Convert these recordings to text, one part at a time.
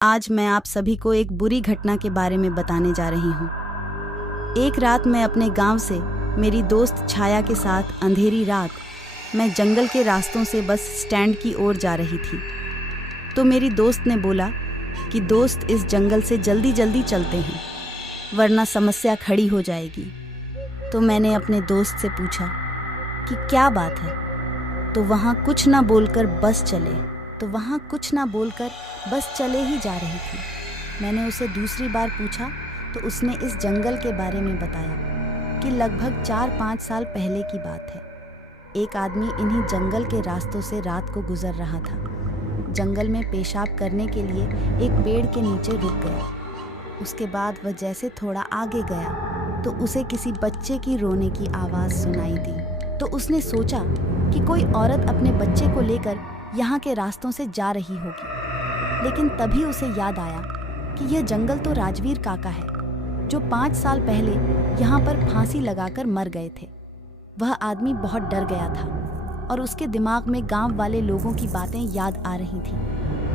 आज मैं आप सभी को एक बुरी घटना के बारे में बताने जा रही हूँ। एक रात मैं अपने गांव से मेरी दोस्त छाया के साथ अंधेरी रात मैं जंगल के रास्तों से बस स्टैंड की ओर जा रही थी। तो मेरी दोस्त ने बोला कि दोस्त इस जंगल से जल्दी जल्दी चलते हैं वरना समस्या खड़ी हो जाएगी। तो मैंने अपने दोस्त से पूछा कि क्या बात है। तो वहाँ कुछ ना बोलकर बस चले ही जा रही थी। मैंने उसे दूसरी बार पूछा तो उसने इस जंगल के बारे में बताया कि लगभग 4-5 साल पहले की बात है। एक आदमी इन्हीं जंगल के रास्तों से रात को गुजर रहा था। जंगल में पेशाब करने के लिए एक पेड़ के नीचे रुक गया। उसके बाद वह जैसे थोड़ा आगे गया तो उसे किसी बच्चे की रोने की आवाज़ सुनाई दी। तो उसने सोचा कि कोई औरत अपने बच्चे को लेकर यहाँ के रास्तों से जा रही होगी। लेकिन तभी उसे याद आया कि यह जंगल तो राजवीर काका है जो 5 साल पहले यहाँ पर फांसी लगाकर मर गए थे। वह आदमी बहुत डर गया था और उसके दिमाग में गांव वाले लोगों की बातें याद आ रही थी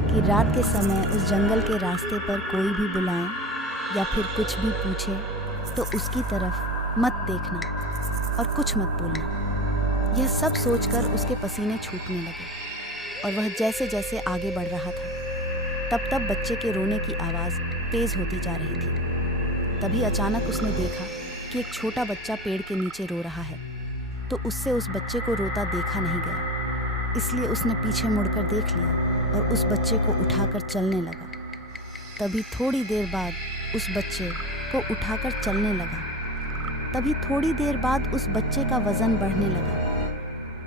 कि रात के समय उस जंगल के रास्ते पर कोई भी बुलाए या फिर कुछ भी पूछे तो उसकी तरफ मत देखना और कुछ मत बोलना। यह सब सोचकर उसके पसीने छूटने लगे और वह जैसे जैसे आगे बढ़ रहा था तब बच्चे के रोने की आवाज़ तेज़ होती जा रही थी। तभी अचानक उसने देखा कि एक छोटा बच्चा पेड़ के नीचे रो रहा है। तो उससे उस बच्चे को रोता देखा नहीं गया, इसलिए उसने पीछे मुड़कर देख लिया और उस बच्चे को उठाकर चलने लगा। तभी थोड़ी देर बाद उस बच्चे का वज़न बढ़ने लगा।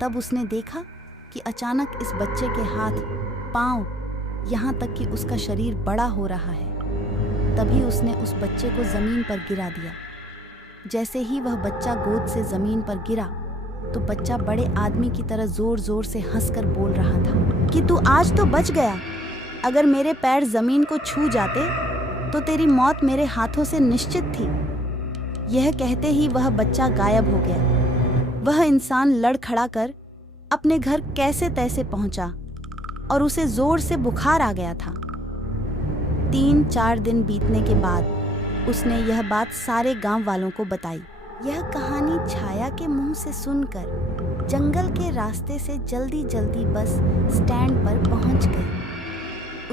तब उसने देखा कि अचानक इस बच्चे के हाथ, पाँव, यहाँ तक कि उसका शरीर बड़ा हो रहा है। तभी उसने उस बच्चे को ज़मीन पर गिरा दिया। जैसे ही वह बच्चा गोद से ज़मीन पर गिरा तो बच्चा बड़े आदमी की तरह ज़ोर ज़ोर से हंसकर बोल रहा था कि तू आज तो बच गया। अगर मेरे पैर ज़मीन को छू जाते तो तेरी मौत मेरे हाथों से निश्चित थी। यह कहते ही वह बच्चा गायब हो गया। वह इंसान लड़खड़ा कर अपने घर कैसे तैसे पहुंचा और उसे जोर से बुखार आ गया था। 3-4 दिन बीतने के बाद उसने यह बात सारे गांव वालों को बताई। यह कहानी छाया के मुंह से सुनकर जंगल के रास्ते से जल्दी जल्दी बस स्टैंड पर पहुंच गई।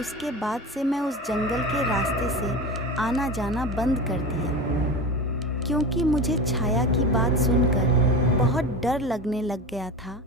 उसके बाद से मैं उस जंगल के रास्ते से आना जाना बंद कर दिया क्योंकि मुझे छाया की बात सुनकर बहुत डर लगने लग गया था